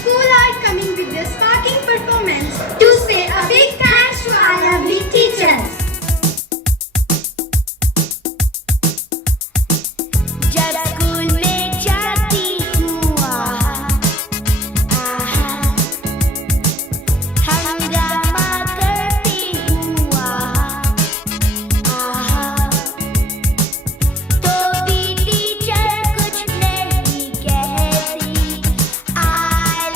school are coming with their sparking performance to say a big thanks to our lovely teachers. जब school में जाती हूँ हंगामा करती हूँ तो भी टीचर कुछ नहीं कहती. I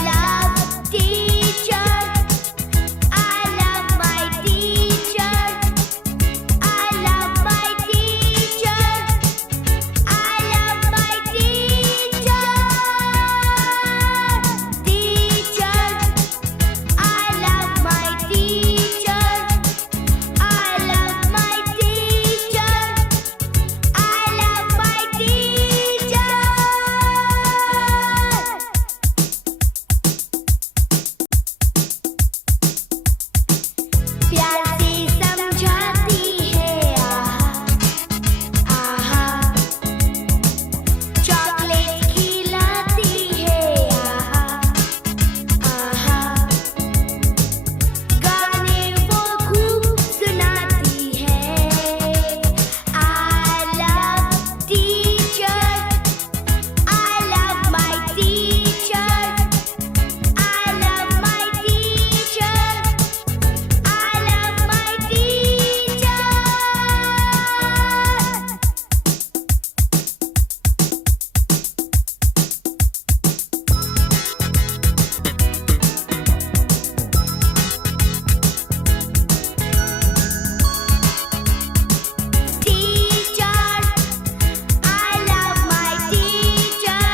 love teacher, I love my teacher, I love my teacher, I love my teacher. Teacher, I love my teacher, I love my teacher, I love my teacher. प्यार से समझाती है चॉकलेट खिलाती है गाने वो खूब सुनाती है. I love teacher, I love my teacher, I love my teacher, I love my teacher. Teacher, I love my teacher,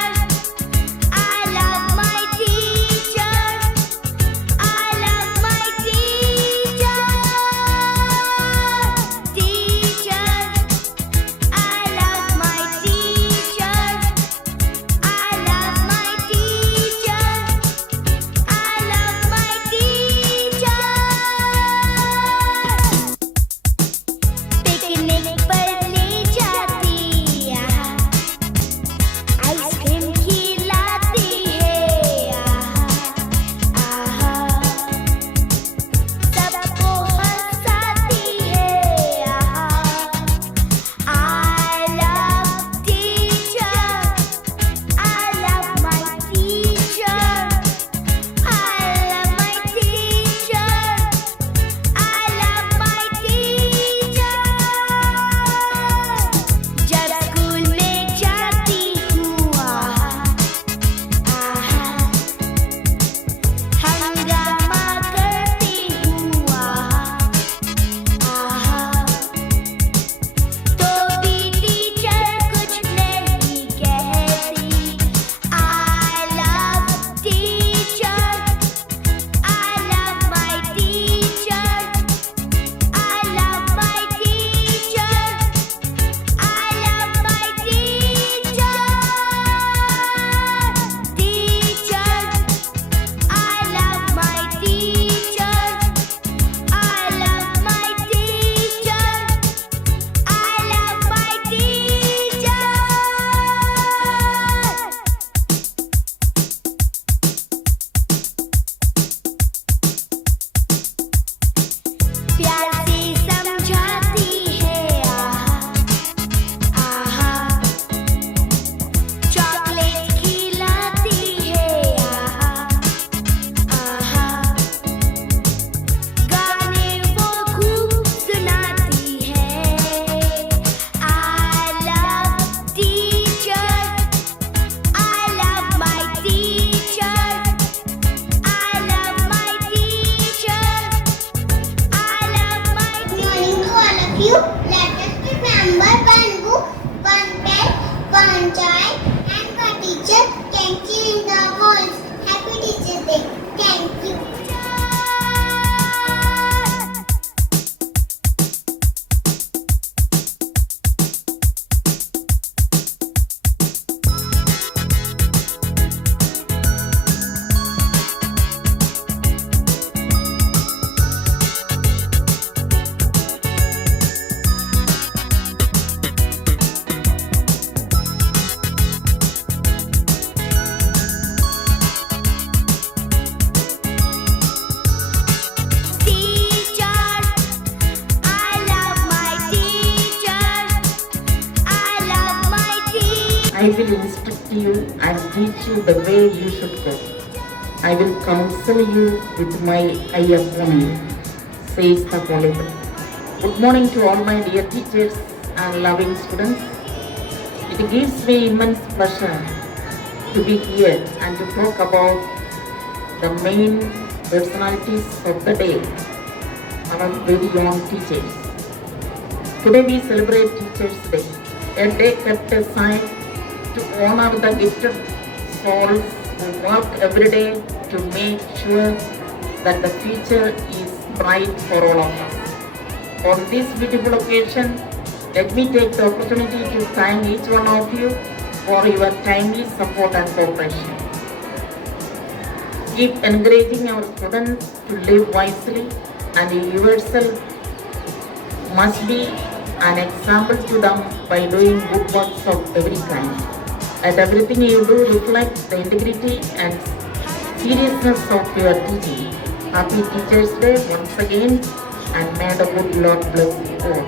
I love my teacher, I love my teacher. Teacher, I love my teacher, I love my teacher, I love my teacher. Picnic पर ले जाती ice cream खिलाती है सबको हंसाती है. I love teacher, I love my teacher, I love my teacher, I love my teacher. जब school में जाती हूँ हंगामा करती हूँ तो भी टीचर कुछ नहीं कहती. I love teacher, I love my teacher, I love my teacher, I love my teacher. Teacher, I love my teacher, I love my teacher, I love my teacher. प्यार से समझाती है चॉकलेट खिलाती है गाने वो खूब सुनाती है. I love teacher, I love my teacher, I love my teacher, I love my Good morning to all of you. Let us remember one book, one pen, one child, and one teacher can change the world. Happy Teacher's Day. Thank you. I will instruct you and teach you the way you should go. I will counsel you with my eye upon you, says the Holy Bible. Good morning to all my dear teachers and loving students. It gives me immense pleasure to be here and to talk about the main personalities of the day, our very own teachers. Today we celebrate Teachers' Day, a day kept aside to honor the gifted souls who work every day to make sure that the future is bright for all of us. On this beautiful occasion, let me take the opportunity to thank each one of you for your timely support and cooperation. Keep encouraging our students to live wisely, and you yourself must be an example to them by doing good works of every kind. Let everything you do reflect the integrity and seriousness of your teaching. Happy Teachers' Day once again, and may the good Lord bless you all.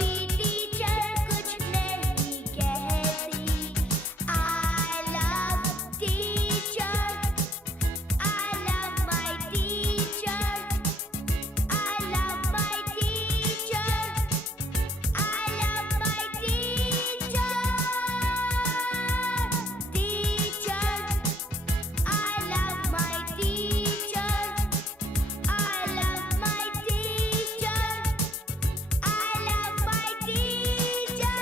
कोई teacher कुछ नहीं कहती I love teacher I love my teacher I love my teacher I love my teacher Teacher I love my teacher I love my teacher I love my teacher.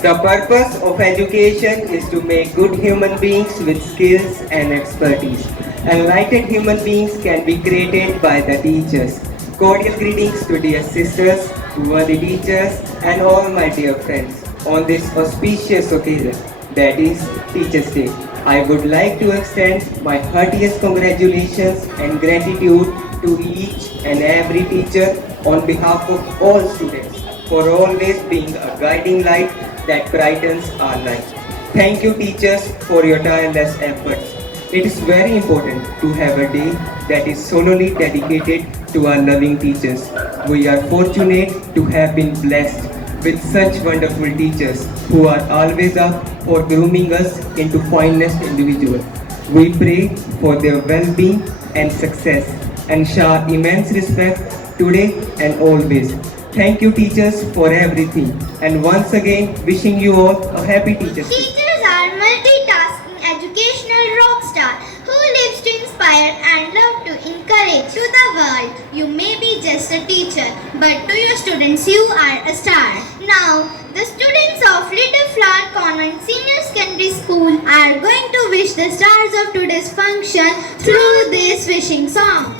The purpose of education is to make good human beings with skills and expertise. Enlightened human beings can be created by the teachers. Cordial greetings to dear sisters, worthy teachers, and all my dear friends on this auspicious occasion, that is Teachers' Day. I would like to extend my heartiest congratulations and gratitude to each and every teacher on behalf of all students for always being a guiding light that brightens our life. Thank you, teachers, for your tireless efforts. It is very important to have a day that is solely dedicated to our loving teachers. We are fortunate to have been blessed with such wonderful teachers who are always up for grooming us into finest individuals. We pray for their well-being and success and shower immense respect today and always. Thank you, teachers, for everything, and once again wishing you all a happy Teachers' Day. Teachers are multitasking educational rock star who lives to inspire and love to encourage to the world. You may be just a teacher, but to your students you are a star. Now, the students of Little Flower Convent Senior Secondary School are going to wish the stars of today's function through this wishing song.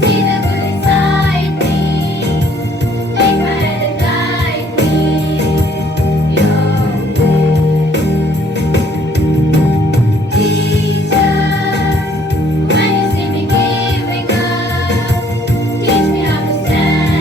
See the good inside me. Take my hand and guide me your way. Teacher, when you see me giving up, teach me how to stand.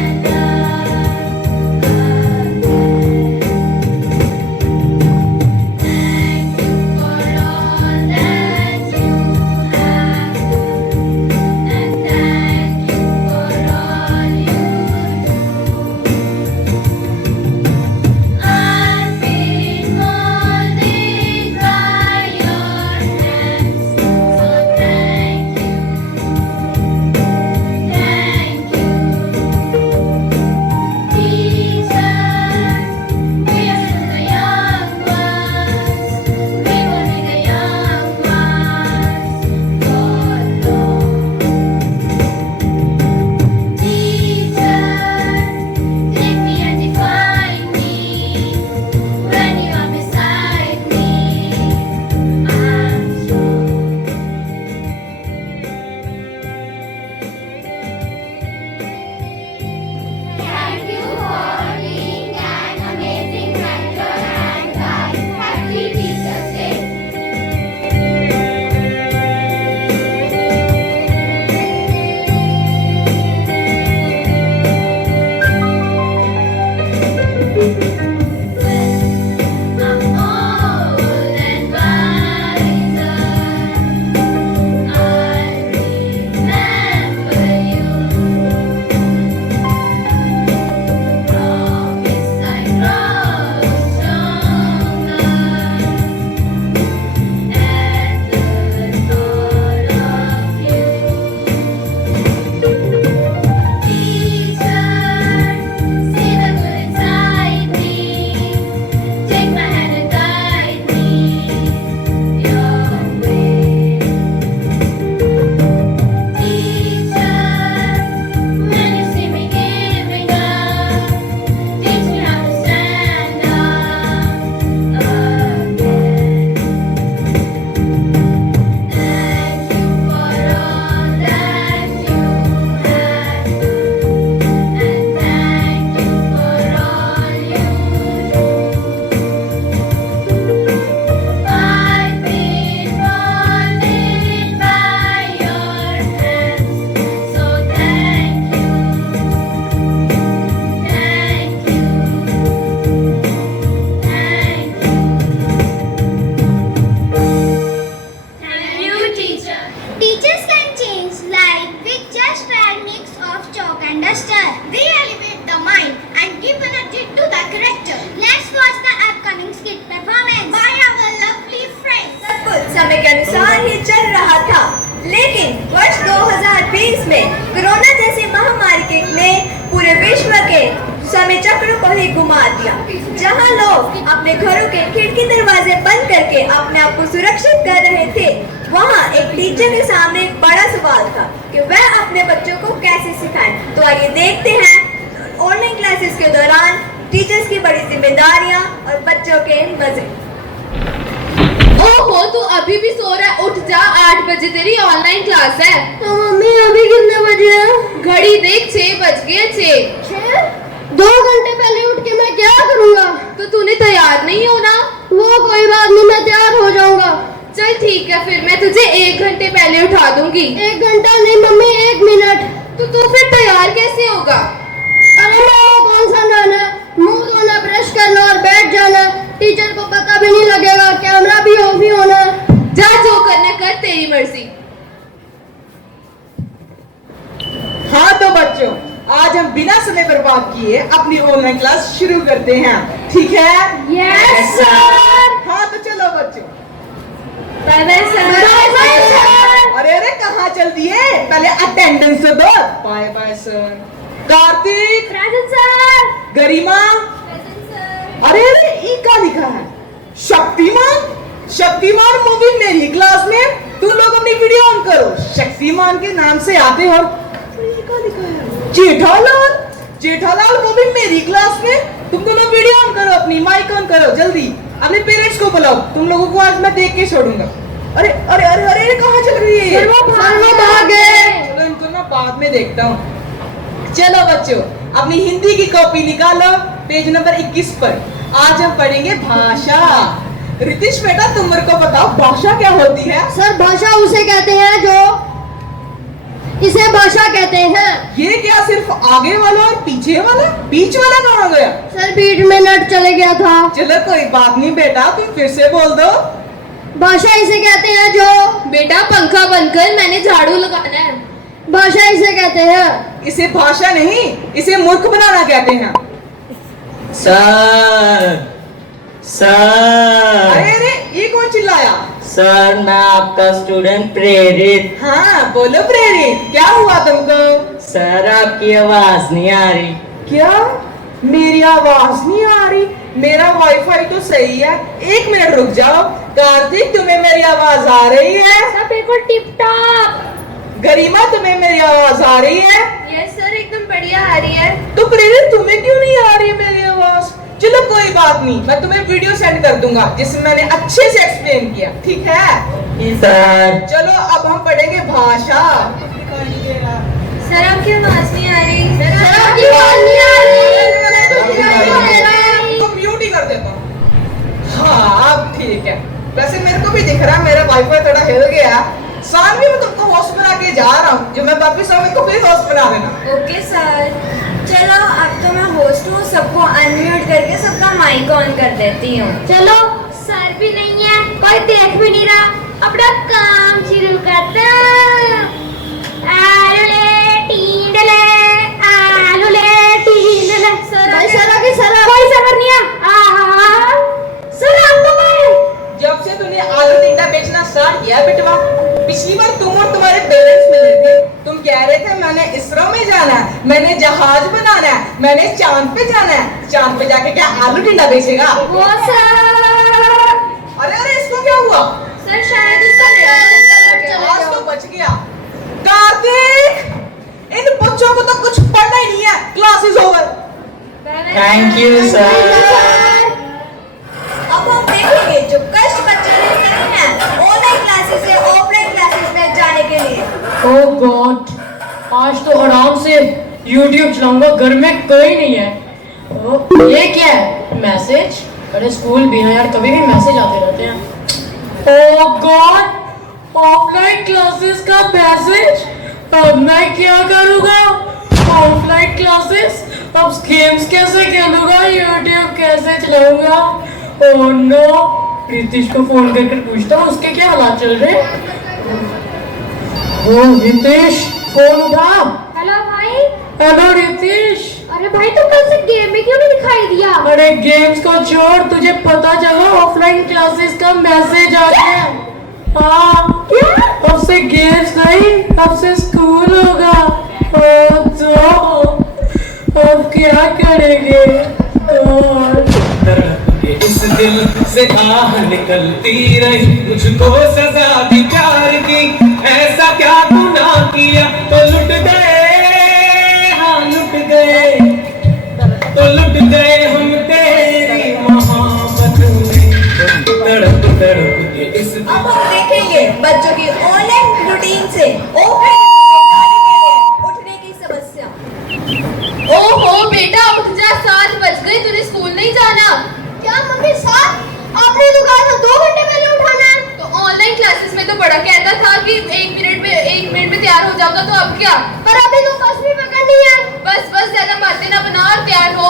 Robotic ने पूरे विश्व के समय चक्र को ही घुमा दिया। जहां लोग अपने घरों के खिड़की दरवाजे बंद करके अपने आप को सुरक्षित कर रहे थे, वहां एक टीचर के सामने एक बड़ा सवाल था कि वह अपने बच्चों को कैसे सिखाएं। तो आइए देखते हैं ऑनलाइन क्लासेस के दौरान टीचर्स की बड़ी जिम्मेदारियां और बच्चों के मजे। ओहो, तू अभी भी सो रहा है? उठ जा, 8 बजे तेरी ऑनलाइन क्लास है। तो मम्मी अभी कितने बजे हैं? घड़ी देख, 6 बज गए। 6 2 घंटे पहले उठ के मैं क्या करूँगा? तो तूने तैयार नहीं होना? वो कोई बात नहीं, मैं तैयार हो जाऊंगा। चल ठीक है, फिर मैं तुझे 1 घंटे पहले उठा दूंगी। 1 घंटा नहीं मम्मी, 1 मिनट। तो तू फिर तैयार कैसे होगा? अरे मैं कौन सा नहाना, मुंह धोना, ब्रश करना और बैठ जाना। टीचर को पता भी नहीं लगेगा, कैमरा भी ऑफ ही होना। जा, जो करना कर, तेरी मर्जी। हाँ तो बच्चों, आज हम बिना समय बर्बाद किए अपनी ऑनलाइन क्लास शुरू करते हैं, ठीक है? Yes sir. हाँ तो चलो बच्चों। Bye bye sir. Bye bye sir. अरे अरे कहाँ चल दिए? पहले अटेंडेंस तो दो। Bye bye sir. Kartik, Rajan sir. Garima, अरे अरे ये क्या लिखा है? शक्तिमान। शक्तिमान मूवी मेरी क्लास में। तुम लोग अपनी वीडियो ऑन करो। शक्तिमान के नाम से आते हो। ये क्या लिखा है? जेठालाल। जेठालाल मूवी मेरी क्लास में। तुम दोनों वीडियो ऑन करो, अपनी माइक ऑन करो जल्दी। अपने पेरेंट्स को बुलाओ, तुम लोगों को आज मैं देख के छोड़ूंगा। अरे अरे अरे अरे कहाँ चल रही है? सर वो भाग गए। चलो इनको मैं बाद में देखता हूँ। चलो बच्चों, अपनी हिंदी की कॉपी निकालो, पेज नंबर 21 पर। आज हम पढ़ेंगे भाषा। रितिश बेटा, तुम मेरे को बताओ भाषा क्या होती है? सर भाषा उसे कहते हैं जो इसे भाषा कहते हैं। ये क्या सिर्फ आगे वाला और पीछे वाला? बीच वाला कहाँ गया? सर बीच में नट चले गया था। चलो कोई बात नहीं बेटा, तुम फिर से बोल दो। भाषा इसे कहते हैं जो। बेटा पंखा बंद कर, मैंने झाड़ू लगाना है। भाषा इसे कहते हैं। इसे भाषा नहीं, इसे मूर्ख बनाना कहते हैं। सर सर अरे अरे ये कौन चिल्लाया? सर मैं आपका स्टूडेंट प्रेरित। हाँ बोलो प्रेरित, क्या हुआ तुमको? सर आपकी आवाज नहीं आ रही। क्या मेरी आवाज नहीं आ रही? मेरा वाईफाई तो सही है। 1 मिनट रुक जाओ। कार्तिक, तुम्हें मेरी आवाज आ रही है? सब बिल्कुल टिप टॉप। गरिमा, तुम्हें मेरी आवाज आ रही है? यस सर, एकदम बढ़िया आ रही है। तो प्रेरित, तुम्हें क्यों नहीं आ रही मेरी आवाज? चलो कोई बात नहीं, मैं तुम्हें वीडियो सेंड कर दूंगा जिसमें मैंने अच्छे से एक्सप्लेन किया, ठीक है? सर चलो अब हम पढ़ेंगे भाषा। सर आपकी आवाज नहीं आ रही। सर आपकी आवाज नहीं आ रही। तो म्यूट ही कर देता हूँ। हाँ अब ठीक है। वैसे मेरे को भी दिख रहा है मेरा वाईफाई थोड़ा हिल गया। सानवी, मैं तुमको होस्ट बना के जा रहा हूँ। जब मैं वापिस आऊँ तो फिर होस्ट बना देना। Okay sir. चलो अब तो मैं होस्ट हूँ, सबको अनम्यूट करके सबका माइक ऑन कर देती हूँ। चलो सर भी नहीं है, कोई देख भी नहीं रहा, अपना काम शुरू करते हैं। आलू ले टींडले, आलू ले टींडले। सर आगे सर कोई सर नहीं है। सर आप तो जब से तूने आलू टिंडा बेचना स्टार्ट किया बेटवा, पिछली बार तुम और तुम्हारे पेरेंट्स मिले थे। तुम कह रहे थे मैंने इसरो में जाना है, मैंने जहाज बनाना है, मैंने चांद पे जाना है। चांद पे जाके क्या आलू टिंडा बेचेगा? वो सर। अरे अरे इसको क्या हुआ? सर शायद उसका नेटवर्क आज तो बच गया। कार्तिक, इन बच्चों को तो कुछ पढ़ना ही नहीं है। Class is over. Thank you sir. अब हम देखेंगे जो कष्ट बच्चों ने करे हैं ऑनलाइन क्लासेस से ऑफलाइन क्लासेस में जाने के लिए। ओह गॉड, आज तो आराम से YouTube चलाऊंगा, घर में कोई नहीं है। ओह ये क्या है? मैसेज? अरे स्कूल भी है यार, कभी भी मैसेज आते रहते हैं। ओह गॉड, ऑफलाइन क्लासेस का मैसेज। अब मैं क्या करूँगा? ऑफलाइन क्लासेस, अब गेम्स कैसे खेलूंगा, YouTube कैसे चलाऊंगा? ओह नो, रितिश को फोन करके पूछता हूँ उसके क्या हालात चल रहे हैं। ओह रितिश, फोन उठा। हेलो भाई। हेलो रितिश। अरे भाई तुम कल से गेम में क्यों नहीं दिखाई दिया? अरे गेम्स को छोड़, तुझे पता चला ऑफलाइन क्लासेस का मैसेज आ गया। हाँ, क्या? अब से गेम्स नहीं, अब से स्कूल होगा। ओह तो उठेंगे और इस दिल से आह निकलती रही, मुझको सजा दी प्यार की, ऐसा क्या गुनाह किया तो लुट गए, हाँ लुट गए, तो लुट गए हम तेरी मोहब्बत में, तड़प तड़प के इस दिल। अब हम देखेंगे बच्चों की ऑनलाइन रूटीन से ऑफलाइन जाने के लिए उठने की समस्या। ओहो बेटा उठ जा, 7 बज गए, तूने स्कूल नहीं जाना। क्या मम्मी 7? आपने तो कहा था 2 घंटे पहले उठाना है। तो ऑनलाइन क्लासेस में तो बड़ा कहता था कि 1 मिनट में तैयार हो जाऊंगा, तो अब क्या? पर अभी तो बस भी पकड़नी है। बस बस ज्यादा बातें ना बना और तैयार हो।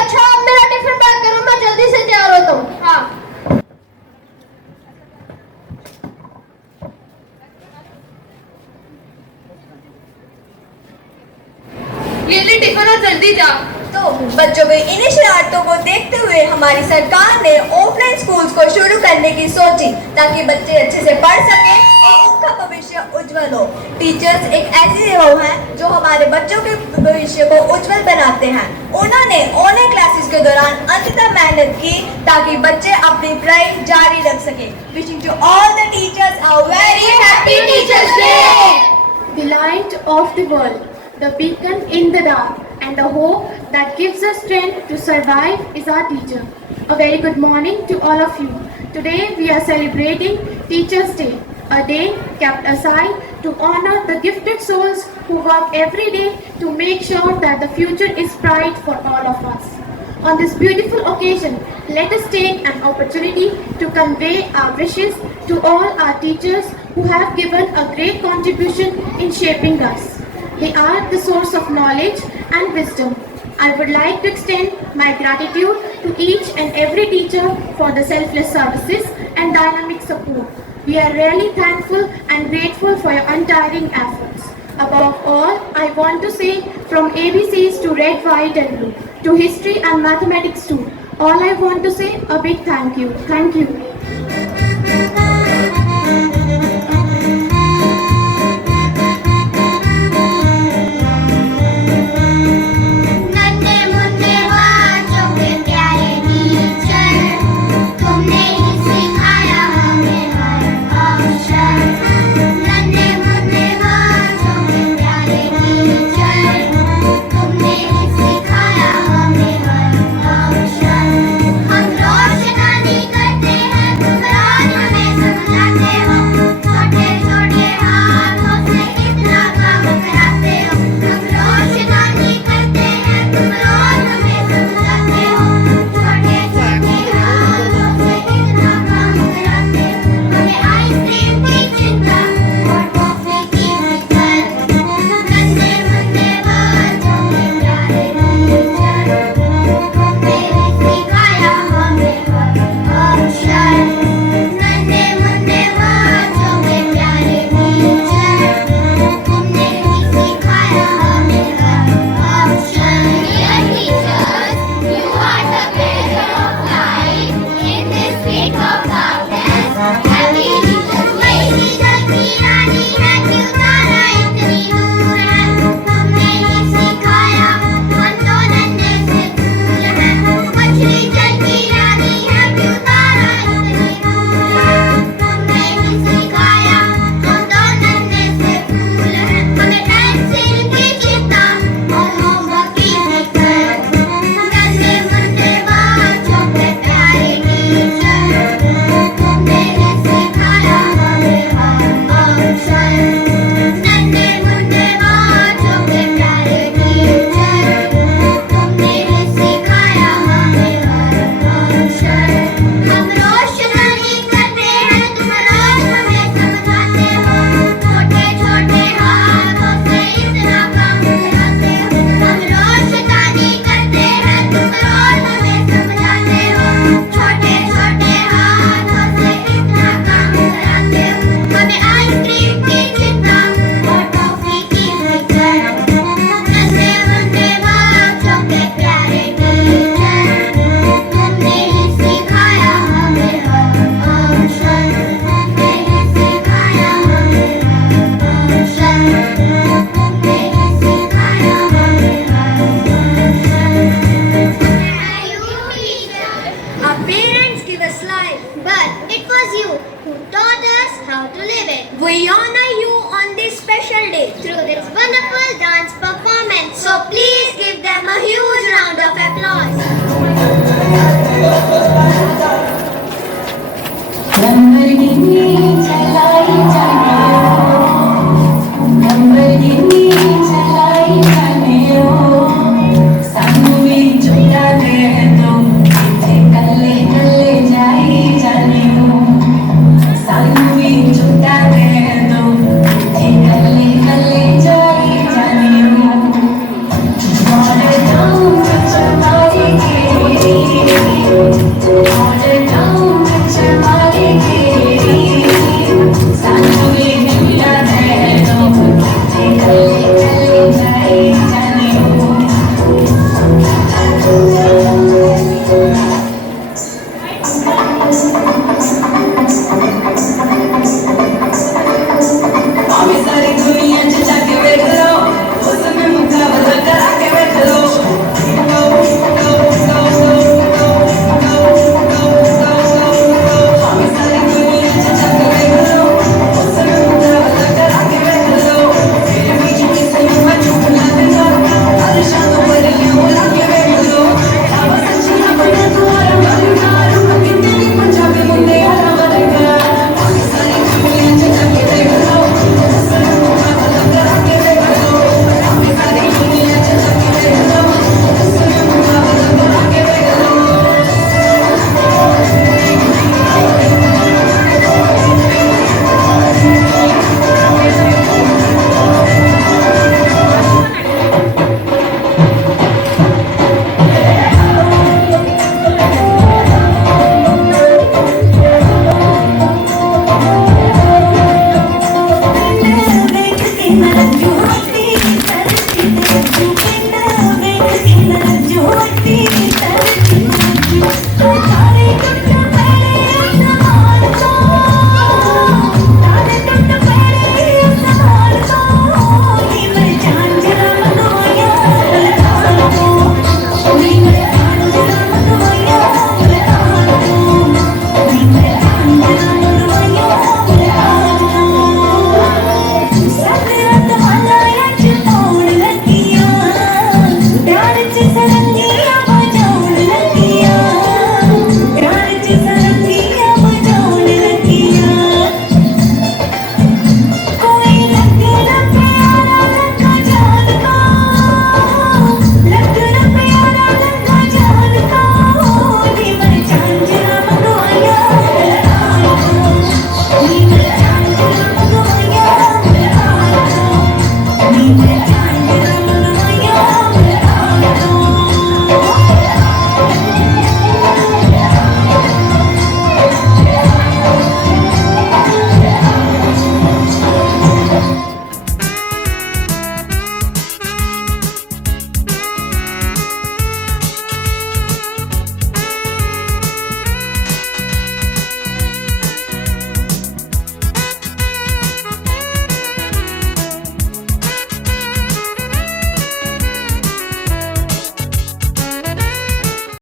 अच्छा अब मेरा टिफिन पैक करो, मैं जल्दी से तैयार होता हूँ। हाँ ये ले टिफिन और जल्दी जा। तो बच्चों की इन्हीं शरारतों को देखते हुए हमारी सरकार ने ऑफलाइन स्कूल्स को शुरू करने की सोची, ताकि बच्चे अच्छे से पढ़ सकें और उनका भविष्य उज्जवल हो। टीचर्स एक ऐसी जगह है जो हमारे बच्चों के भविष्य को उज्जवल बनाते हैं। उन्होंने ऑनलाइन क्लासेस के दौरान अंततः मेहनत की ताकि बच्चे अपनी पढ़ाई जारी रख सके। Wishing to all the teachers a very happy teachers day. The light of the world, the beacon in the dark, and the hope that gives us strength to survive is our teacher. A very good morning to all of you. Today we are celebrating Teachers' Day, a day kept aside to honor the gifted souls who work every day to make sure that the future is bright for all of us. On this beautiful occasion, let us take an opportunity to convey our wishes to all our teachers who have given a great contribution in shaping us. They are the source of knowledge and wisdom. I would like to extend my gratitude to each and every teacher for the selfless services and dynamic support. We are really thankful and grateful for your untiring efforts. Above all, I want to say from ABCs to red, white and blue, to history and mathematics too, all I want to say a big thank you. Thank you.